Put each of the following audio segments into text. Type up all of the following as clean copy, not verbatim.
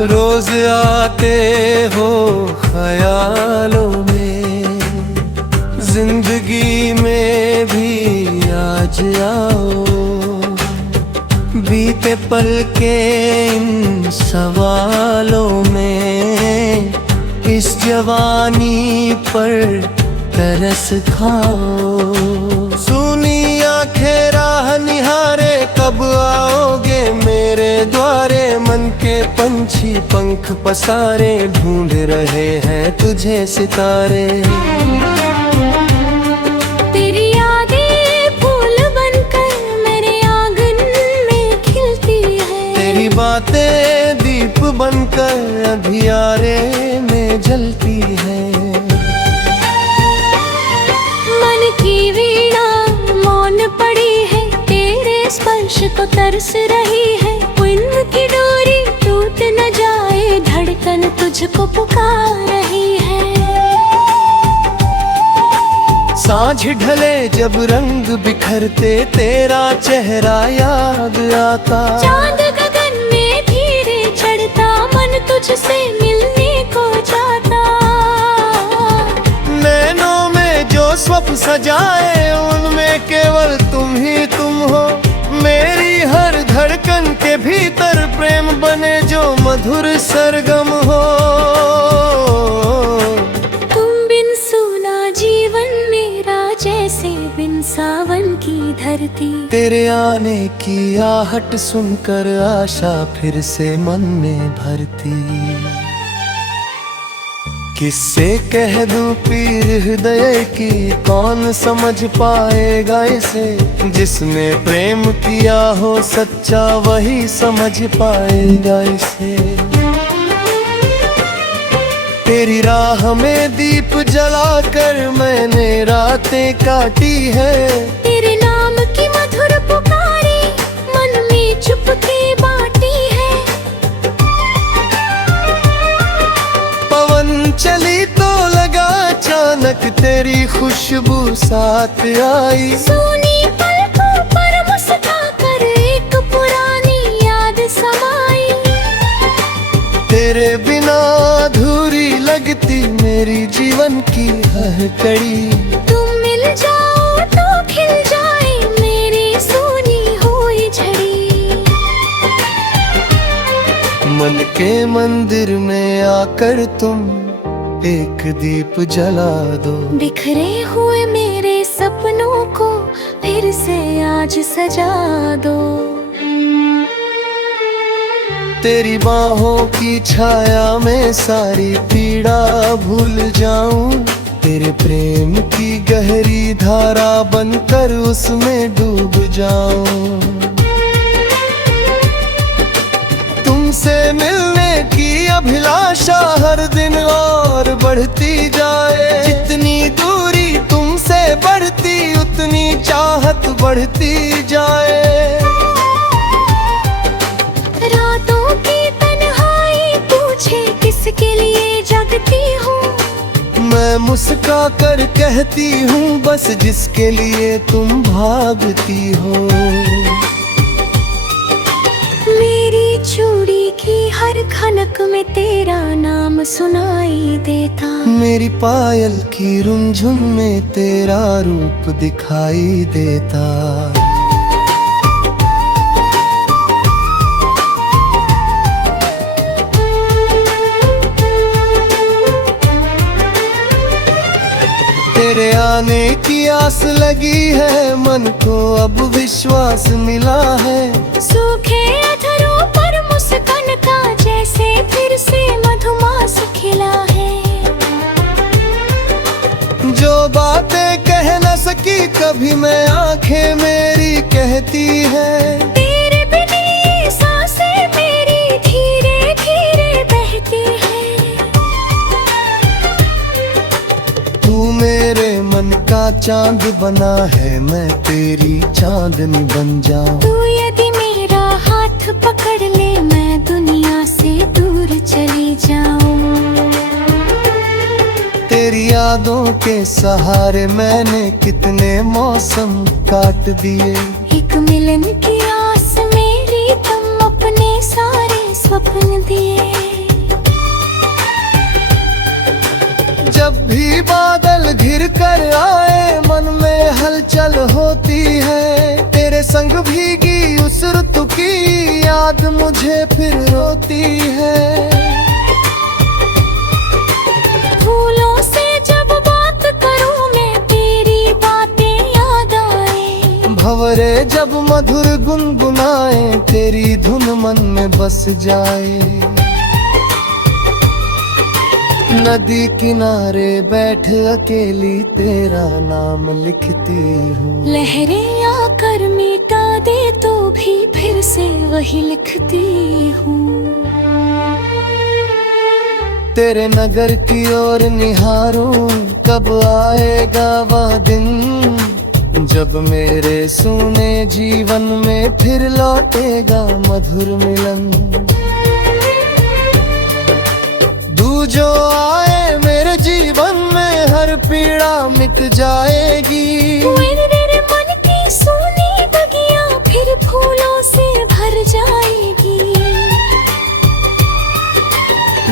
रोज आते हो ख्यालों में, जिंदगी में भी आज आओ। बीते पल के इन सवालों में इस जवानी पर तरस खाओ। सुनी आंखें राह निहारे, कब आओगे मेरे द्वारे। मन के पंछी पंख पसारे, ढूंढ रहे हैं तुझे सितारे। तेरी यादें फूल बनकर मेरे आंगन में खिलती है। तेरी बातें दीप बनकर अंधियारे में जलती है। मन की वीणा मौन पड़ी है, तेरे स्पर्श को तरस रही है। विंध्य की डोरी टूट न जाए, धड़कन तुझको पुकार रही है। सांझ ढले जब रंग बिखरते, तेरा चेहरा याद आता। चांद गगन में धीरे चढ़ता, मन तुझसे मिलने को जाता। नैनों में जो स्वप्न सजाए, उनमें केवल तुम ही तुम हो। मेरी हर धड़कन के भीतर प्रेम बने जो मधुर सरगम हो। तुम बिन सूना जीवन मेरा, जैसे बिन सावन की धरती। तेरे आने की आहट सुनकर आशा फिर से मन में भरती। किससे कह दूं पीर हृदय की, कौन समझ पाएगा इसे। जिसने प्रेम किया हो सच्चा, वही समझ पाएगा इसे। तेरी राह में दीप जलाकर मैंने रातें काटी है। तेरे नाम की मधुर पुकारी मन में चुपके बाटी है। पवन चली तो लगा अचानक, तेरी खुशबू साथ आई। सोनी पलकों पर मुस्कुरा कर एक पुरानी याद समाई। तेरे बिना अधूरी लगती मेरी जीवन की हर कड़ी। तुम मिल जाओ तो खिल जाए मेरी सोनी हुई झड़ी। मन के मंदिर में आकर तुम एक दीप जला दो। बिखरे हुए मेरे सपनों को फिर से आज सजा दो। तेरी बाहों की छाया में सारी पीड़ा भूल जाऊं। तेरे प्रेम की गहरी धारा बनकर उसमें डूब जाऊं। तुमसे मिलने की अभिलाषा हर दिन और बढ़ती जाए। जितनी दूरी तुमसे बढ़ती, उतनी चाहत बढ़ती जाए। रातों की तन्हाई पूछे किसके लिए जगती हूँ। मैं मुस्का कर कहती हूँ बस जिसके लिए तुम भागती हो। मेरी चूड़ी की हर खनक में तेरा नाम सुनाई देता। मेरी पायल की रुंझुन में तेरा रूप दिखाई देता। तेरे आने की आस लगी है, मन को अब विश्वास मिला है। सूखे अधरों पर मुस्कान का जैसे फिर से मधुमास खिला है। जो बातें कह न सकी कभी मैं, आंखें मेरी कहती है। तेरे बिना ये सांसें मेरी धीरे धीरे बहती है। तू मेरे मन का चांद बना है, मैं तेरी चांदनी बन जाऊं। तू यदि मेरा हाथ पकड़ ले, मैं दुनिया से दूर चली जाऊं। तेरी यादों के सहारे मैंने कितने मौसम काट दिए। एक मिलन की आस मेरी, तुम अपने सारे स्वप्न दिए। जब भी बादल घिर कर आए मन में हलचल होती है, तेरे संग भीगी उस ऋतु की याद मुझे फिर रोती है। फूलों से जब बात करूं मैं तेरी बातें याद आए, भंवरे जब मधुर गुनगुनाए तेरी धुन मन में बस जाए। नदी किनारे बैठ अकेली तेरा नाम लिखती हूँ, लहरें आकर मिटा दे तो भी फिर से वही लिखती हूँ। तेरे नगर की ओर निहारूं, कब आएगा वह दिन जब मेरे सूने जीवन में फिर लौटेगा मधुर मिलन। तू जो आए मेरे जीवन में हर पीड़ा मिट जाएगी। मेरे मन की सोनी बगिया फिर फूलों से भर जाएगी।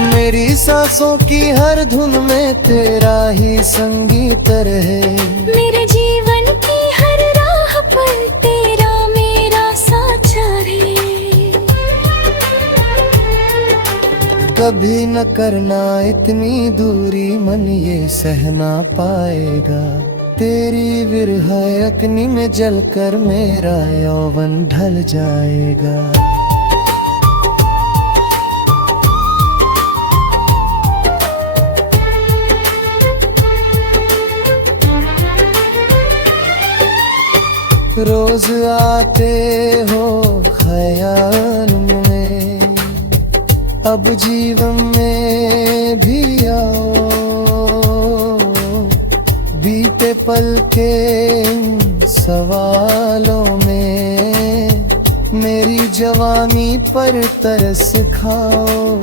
मेरी सांसों की हर धुन में तेरा ही संगीत रहे, मेरे जीवन की हर राह पर तेरा मेरा साचा रहे। कभी न करना इतनी दूरी मन ये सह ना पाएगा, तेरी विरह अग्नि में जलकर मेरा यौवन ढल जाएगा। रोज आते हो ख्याल में, अब जीवन में भी आओ। बीते पल के इन सवालों में मेरी जवानी पर तरस खाओ।